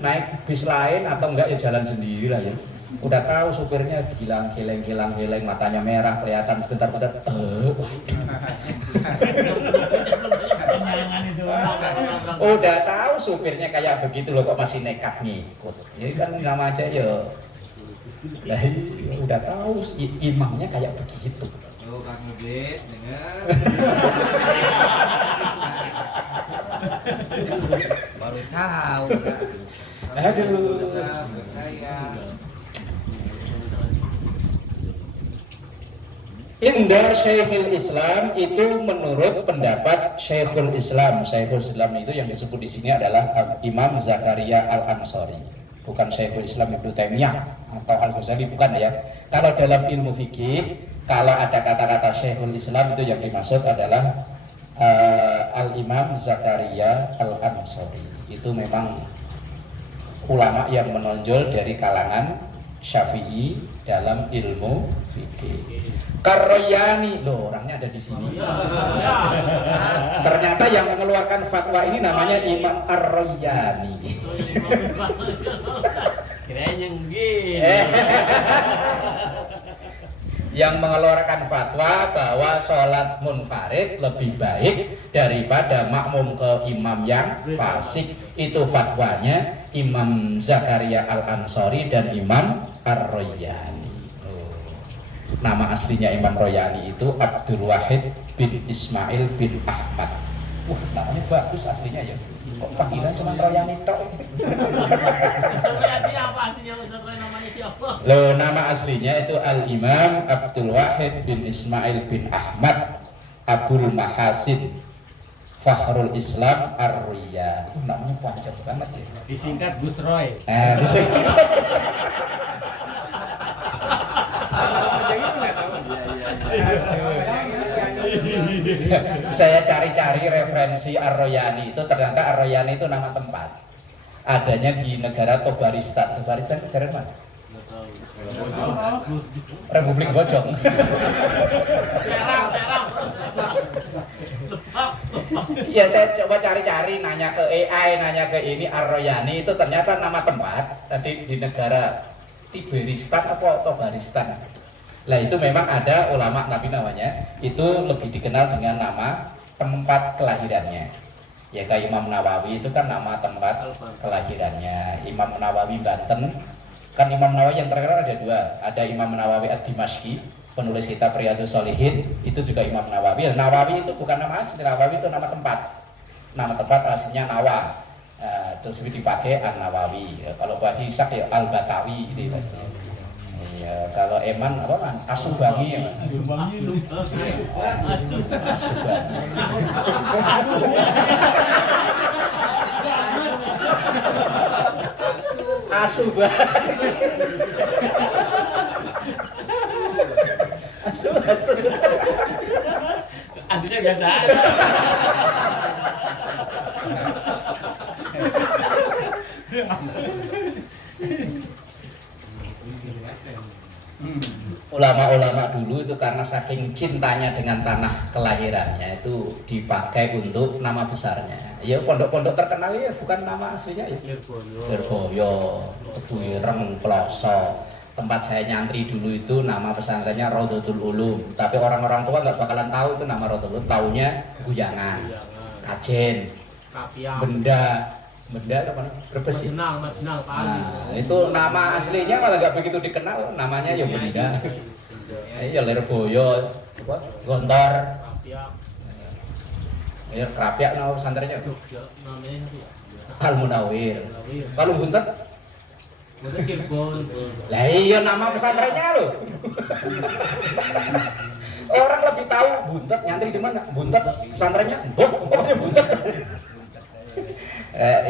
naik bis lain atau enggak ya jalan sendiri lah ya. Udah tahu supirnya gilang geleng, matanya merah, kelihatan sebentar udah tahu supirnya kayak begitu loh, kok masih nekat ngikut. Jadi kan nama aja ya. Lah udah tahu imamnya kayak begitu. Yo Kang Ubed, dengar. Baru tahu. Aduh. Indah Syekhul Islam, itu menurut pendapat Syekhul Islam. Syekhul Islam itu yang disebut di sini adalah Imam Zakaria Al-Ansori, bukan Syekhul Islam Ibnu Taimiyah atau Al-Ghazali, bukan ya. Kalau dalam ilmu fikih, kalau ada kata-kata Syekhul Islam itu yang dimaksud adalah Al-Imam Zakaria Al-Ansori. Itu memang ulama yang menonjol dari kalangan Syafi'i dalam ilmu fikih. Karroyani, loh orangnya ada di sini. Ternyata yang mengeluarkan fatwa ini namanya Imam Ar-Royani. Kirain yang gini. Yang mengeluarkan fatwa bahwa sholat munfarid lebih baik daripada makmum ke imam yang fasik. Itu fatwanya Imam Zakaria Al-Ansori dan Imam Ar-Royani. Nama aslinya Imam Royani itu Abdul Wahid bin Ismail bin Ahmad. Wah, namanya bagus aslinya ya. Kok panggilan cuma Royani tok? Royani apa aslinya Ustaz Roy, namanya siapa? Loh, nama aslinya itu Al-Imam Abdul Wahid bin Ismail bin Ahmad Abul Mahasin Fakhrul Islam Ar-Riya. Namanya panjang banget ya. Disingkat Gus Roy. Bisa. Saya cari-cari referensi Ar-Royani itu, ternyata Ar-Royani itu nama tempat. Adanya di negara Tobaristan. Tobaristan negara mana? Republik Bojong. Terang. Ya saya coba cari-cari, nanya ke AI, nanya ke ini Ar-Royani itu ternyata nama tempat tadi di negara Tiberistan atau Tobaristan. Lah itu memang ada ulama Nabi namanya, itu lebih dikenal dengan nama tempat kelahirannya. Ya kayak Imam Nawawi itu kan nama tempat kelahirannya. Imam Nawawi Banten, kan Imam Nawawi yang terkenal ada dua, ada Imam Nawawi Ad-Dimashqi, penulis kitab Riyadhus Shalihin, itu juga Imam Nawawi. Nawawi itu bukan nama asli, Nawawi itu nama tempat. Nama tempat aslinya Nawa. Terus dipakai An-Nawawi. Kalau Pak Haji Ishaq ya Al-Batawi gitu. Iya, kalau Eman apa man? Asubangi ya. Asubangi. Aslinya biasa aja. Ulama-ulama dulu itu karena saking cintanya dengan tanah kelahirannya itu dipakai untuk nama besarnya. Ya pondok-pondok terkenal ya bukan nama aslinya ya. Lirboyo, Tebuireng, Pelosok. Tempat saya nyantri dulu itu nama pesantrennya Raudhatul Ulum. Tapi orang-orang tua nggak bakalan tahu itu nama Raudhatul Ulum. Taunya Guyangan, Kajen, Benda apa namanya? Brebes ya? Majnal, Nah, itu nama aslinya malah nggak begitu dikenal, namanya ya Benda. Ya Lirboyo, Gontor, ya Krapiak nama pesantrennya. Al Munawir. Kalau Buntet? Lah iya nama pesantrennya loh. Orang lebih tahu Buntet nyantri di mana? Buntet pesantrennya? Pokoknya Buntet.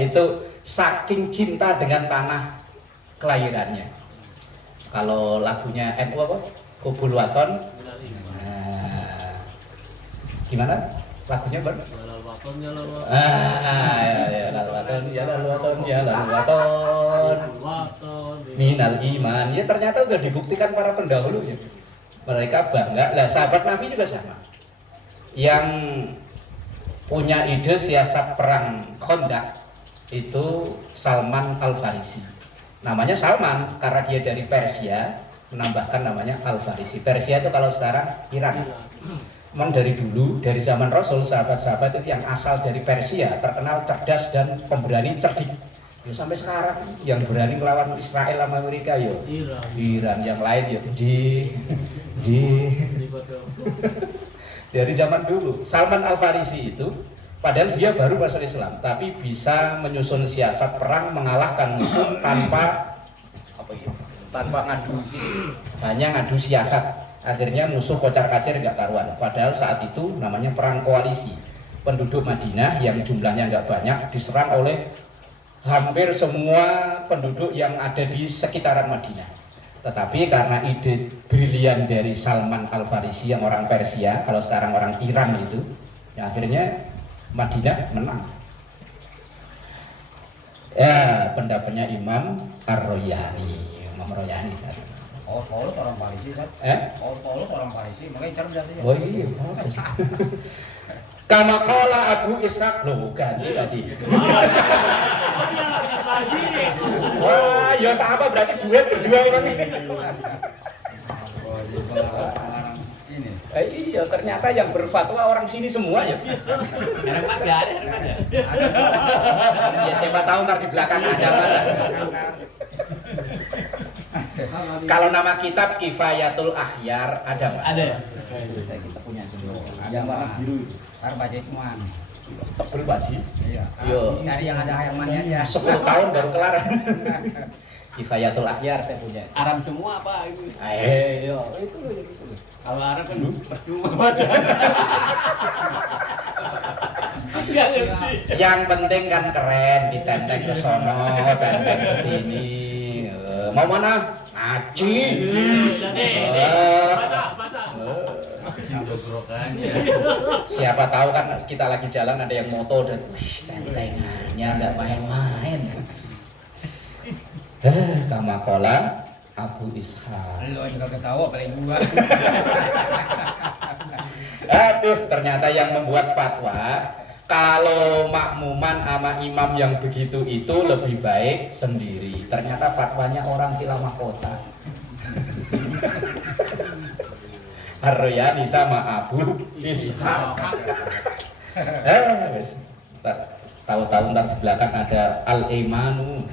Itu saking cinta dengan tanah kelahirannya. Kalau lagunya NU apa? Kubul Waton. Gimana? Lagunya ber? Minal iman. Ya ternyata sudah dibuktikan para pendahulunya. Mereka bangga. Lah sahabat Nabi juga sama. Yang punya ide siasat perang Khandaq itu Salman Al-Farisi. Namanya Salman karena dia dari Persia, menambahkan namanya Al-Farisi. Persia itu kalau sekarang Iran. Memang dari dulu, dari zaman Rasul, sahabat-sahabat itu yang asal dari Persia terkenal cerdas dan pemberani, cerdik. Ya, sampai sekarang yang berani melawan Israel sama Amerika ya Iran, yang lain ya dari zaman dulu. Salman Al-Farisi itu padahal dia baru masuk Islam, tapi bisa menyusun siasat perang mengalahkan musuh tanpa ngadu fisik, hanya ngadu siasat. Akhirnya musuh kocar-kacir nggak karuan. Padahal saat itu namanya perang koalisi. Penduduk Madinah yang jumlahnya nggak banyak diserang oleh hampir semua penduduk yang ada di sekitaran Madinah. Tetapi karena ide brilian dari Salman Al-Farisi yang orang Persia, kalau sekarang orang Iran itu, ya akhirnya Madinah menang. Ya, pendapatnya Imam Ar-Royani, Imam Royani. Paulus orang Farisi kan? Paulus orang Farisi, makanya cerdas ya. Oh iya. Kama qala Abu Ishaq loh, ganti tadi. Wah, ya sama berarti duet berdua orang ini. Iya, ternyata yang berfatwa orang sini semua ya. Ada. Ya siapa tahu ntar di belakang ada. Kalau nama kitab Kifayatul Akhyar ada Pak? Ada. Kita punya dulu. Yang warna biru itu. Karena baca itu mah. Tebel Pak Ji. Iya. Yo. Cari yang ada air mannya aja. 10 tahun baru kelar. Kifayatul Akhyar saya punya. Aram semua apa ini? Ayo, itu loh yang itu. Kalau Arab kan percuma baca. Enggak ngerti. Yang penting kan keren, ditenteng ke sono, tenteng ke sini. Mau mana? Ngaji. Baca. Siapa tahu kan kita lagi jalan ada yang moto dan tentengannya nggak main-main. Kama kola Abu Ishaq. Lo juga ketawa paling gua. Aduh, ternyata yang membuat fatwa kalau makmuman sama imam yang begitu itu lebih baik sendiri. Ternyata fatwanya orang Kilamah Kota. Ar-Royani sama Abu Ishaq. Wes. Tahu-tahu ntar di belakang ada Al-Imanu.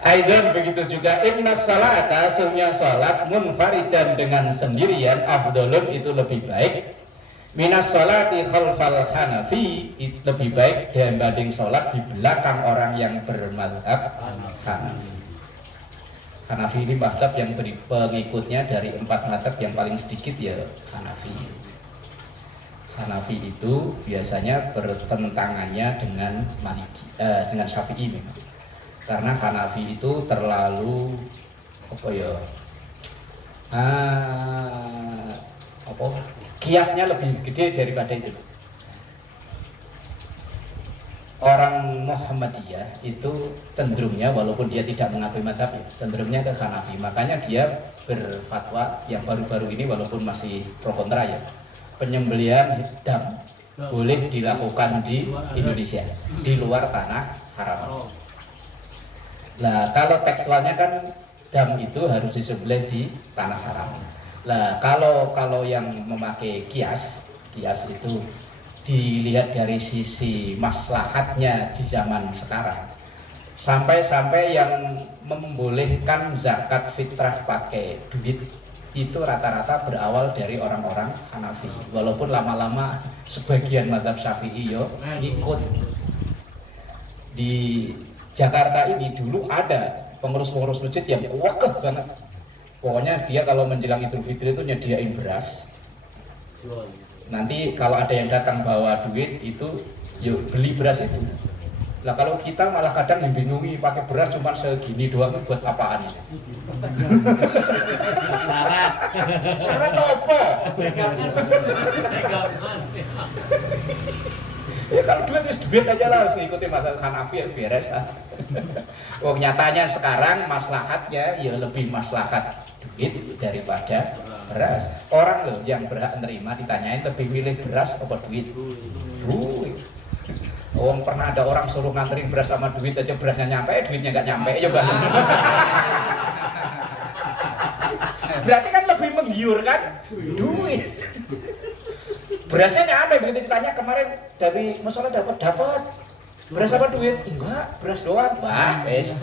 Aidan begitu juga inna salata sesungguhnya salat munfaridan dengan sendirian afdalun itu lebih baik minas salati khalfal hanafi lebih baik dibanding salat di belakang orang yang bermadzhab Hanafi. Hanafi ini mazhab yang beri pengikutnya dari 4 mazhab yang paling sedikit ya Hanafi. Hanafi itu biasanya bertentangannya dengan Maliki, dengan Syafi'i memang. Karena Hanafi itu terlalu kiasnya lebih gede daripada itu. Orang Muhammadiyah itu cenderungnya walaupun dia tidak mengakui mazhab cenderungnya ke Hanafi, makanya dia berfatwa yang baru-baru ini walaupun masih pro kontra ya, penyembelihan dam boleh dilakukan di Indonesia di luar tanah haram. Nah, kalau tekstualnya kan dam itu harus disembelih di tanah haram. Nah, kalau yang memakai kias itu dilihat dari sisi maslahatnya di zaman sekarang. Sampai yang membolehkan zakat fitrah pakai duit itu rata-rata berawal dari orang-orang Hanafi. Walaupun lama-lama sebagian mazhab Syafi'i ikut. Di Jakarta ini dulu ada pengurus-pengurus masjid yang wakeh banget. Pokoknya dia kalau menjelang Idul Fitri itu nyediain beras. Nanti kalau ada yang datang bawa duit itu yuk beli beras itu. Lah kalau kita malah kadang yang bingungi pakai beras cuma segini doang buat apaan ini? Syarat apa? Ya kalau duit is duit aja lah, harus ngikuti mazhab Hanafi ya beres. Oh nyatanya sekarang maslahatnya ya lebih maslahat duit daripada beras. Orang loh yang berhak menerima ditanyain lebih milih beras apa duit? Duit. Oh pernah ada orang suruh nganterin beras sama duit aja berasnya nyampe, duitnya nggak nyampe, coba. Berarti kan lebih menggiurkan duit. Berasnya nyampe begitu ditanya kemarin dari masalah dapat beras apa duit? Enggak, beras doang. Wah, wes.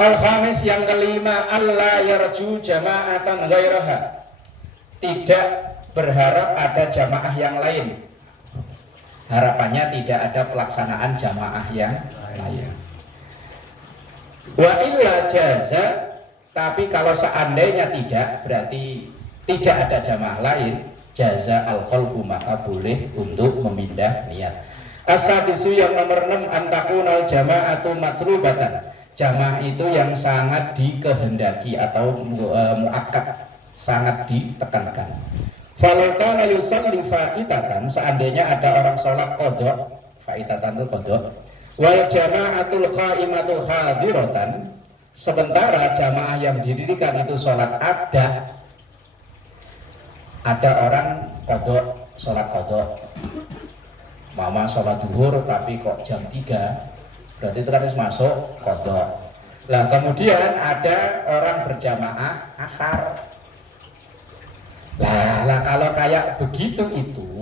Al-khamis yang kelima Allah yarju jama'atan ghairaha. Tidak berharap ada jamaah yang lain. Harapannya tidak ada pelaksanaan jamaah yang lain. Wa illa jaza, tapi kalau seandainya tidak berarti tidak ada jamaah lain, jaza al-qalbu maka boleh untuk memindah niat. As-sadisu yang nomor 6 antakunal jama'atu matlubatan. Jamaah itu yang sangat dikehendaki atau muakkad, sangat ditekankan. Falau kana yusalli fa'itatan, seandainya ada orang sholat qadha, fa'itatan itu qadha, wal jama'atul qa'imatul hadiratan, sementara jamaah yang didirikan itu sholat ada orang qadha, sholat qadha, mama sholat duhur tapi kok jam 3, berarti itu kan harus masuk qadha. Nah kemudian ada orang berjamaah asar, Lah kalau kayak begitu itu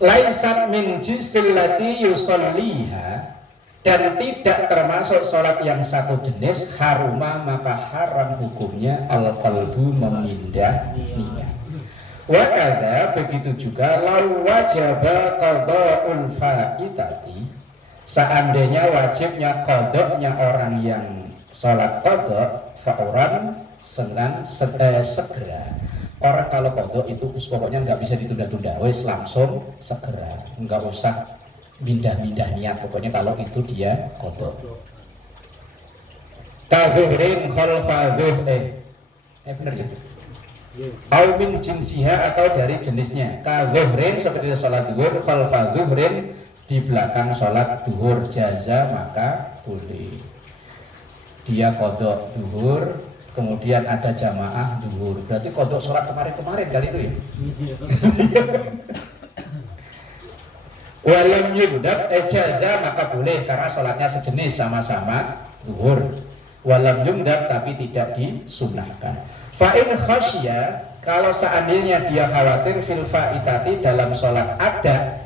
laisat min jinsil lati yusolliha, dan tidak termasuk sholat yang satu jenis, haruma maka haram hukumnya al-qalbu memindah niat. Wa kadza begitu juga lau wajaba qada'ul faitati, seandainya wajibnya qada'nya orang yang sholat qada' fauran segera. Orang kalau kodok itu pokoknya nggak bisa ditunda-tunda, wes langsung segera, nggak usah mindah-mindah niat, pokoknya kalau itu dia kodok. Kazuhrin khalfazuh bener ya? Au min jinsiha, atau dari jenisnya. Kazuhrin seperti sholat duhur, khalfazuhrin di belakang sholat duhur, jaza maka boleh. Dia kodok duhur, kemudian ada jamaah duhur, berarti kodok sholat kemarin kali itu ya. Walam yumdab jaza maka boleh karena sholatnya sejenis sama-sama duhur. Walam yumdab tapi tidak disunahkan. Fa'in khasya, kalau seandainya dia khawatir fil faitati dalam sholat ada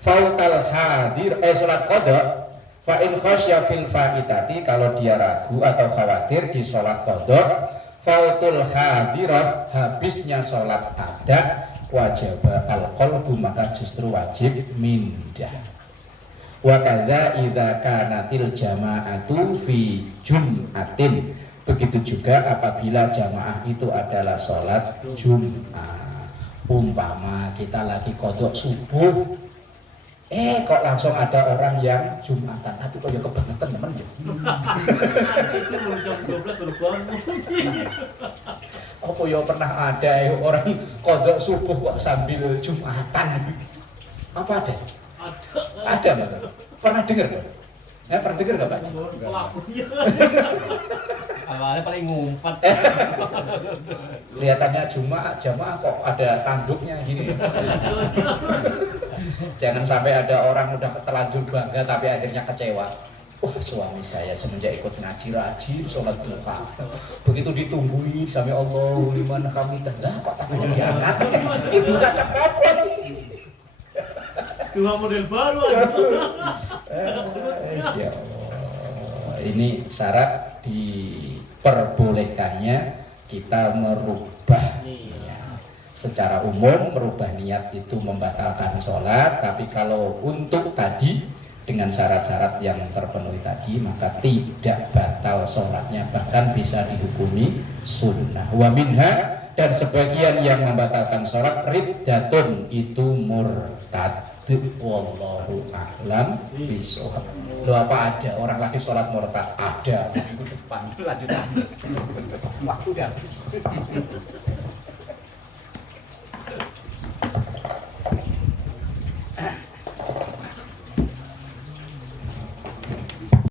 fautal hadir sholat kodok. Fa'in khasya fil faitati, kalau dia ragu atau khawatir di sholat qadha, fautul hadirah, habisnya sholat ada, wajib al-qalbu maka justru wajib mindah. Wa kadza idza kanatil jama'atu fi jum'atin, begitu juga apabila jamaah itu adalah sholat Jum'ah. Umpama kita lagi qadha subuh, kok langsung ada orang yang Jumatan, tapi kok ya kebangetan temen ya. Itu belum jam 12 baru bangun. Apa ya pernah ada orang kodok subuh kok sambil Jumatan? Apa ada? Ada nggak? Pernah dengar nggak? Pernah dengar nggak Pak? Pelakunya. Awalnya paling ngumpat. Kelihatannya jamaah kok ada tanduknya gini. Jangan sampai ada orang udah terlanjur bangga tapi akhirnya kecewa. Wah, suami saya semenjak ikut ngaji rajin sholat duha. Begitu ditungguin sampai Allah liman kami tengah kok tak mau diangkat. Itu kan cepopot. Dua model baru Ya Allah. Ini syarat diperbolehkannya kita merubah. Secara umum merubah niat itu membatalkan sholat, tapi kalau untuk tadi dengan syarat-syarat yang terpenuhi tadi maka tidak batal sholatnya, bahkan bisa dihukumi sunnah. Wa minha, dan sebagian yang membatalkan sholat riddatun, itu murtad. Wallahu a'lam bishawab. Loh, apa ada orang lagi sholat murtad? Ada. Minggu depan lanjutan. Waktu udah habis.